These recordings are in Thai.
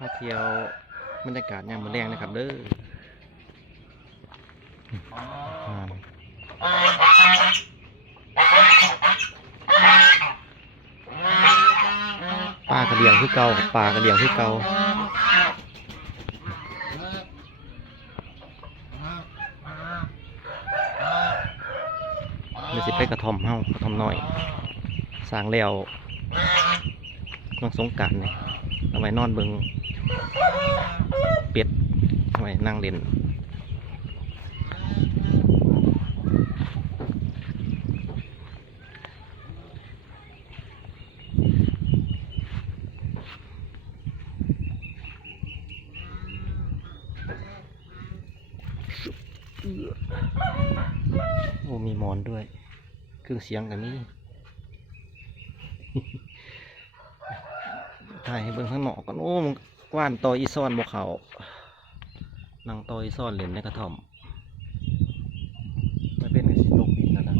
มาเที่ยวบรรยากาศยามมื้อแรงนะครับเด้อปลากระเดียงคือเก่าปลากระเดียงคือเก่าเดี๋ยวสิไปกระท่อมเฮากระท่อมน้อยสร้างแล้วน้องสงการเนี่ย เอาไว้นอนเบิงเป็ดเอาไว้นั่งเล่นโอ้มีหมอนด้วย เครื่องเสียงกันนี่ ถ่ายให้เบิ่งข้างนอกกันโอ้มันกว้านตออีซ่อนบ่เขานั่งตออีซ่อนเล่นในกระท่อมไม่เป็นกับสิตกดินแล้วนะ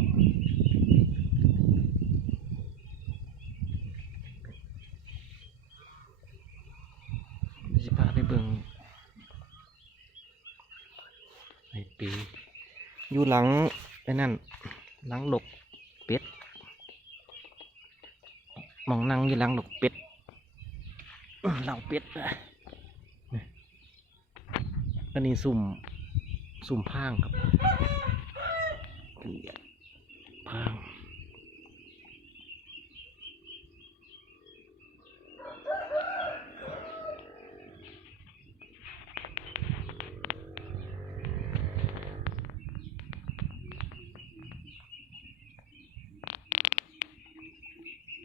สิพาไปเบิ่งไอปีอยู่หลังไอ้นั่นหลังหลกเป็ดมองนั่งอยู่หลังหลกเป็ด เหล่าเป็ดนะอันนี้สุ่มสุ่มพางครับพาง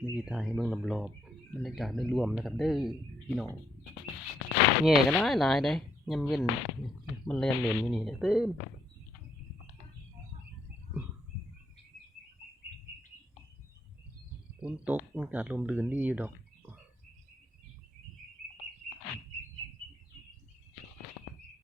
นี่ถ่ายให้เบิ่งรอบๆ บรรยากาศโดยรวมนะครับ เด้อพี่น้องแง่ก็ได้หลายได้ยำเย็นมันเล่นเล่นอยู่นี่เด้อเต็มฝนตกอากาศลมดื่นดีอยู่ดอก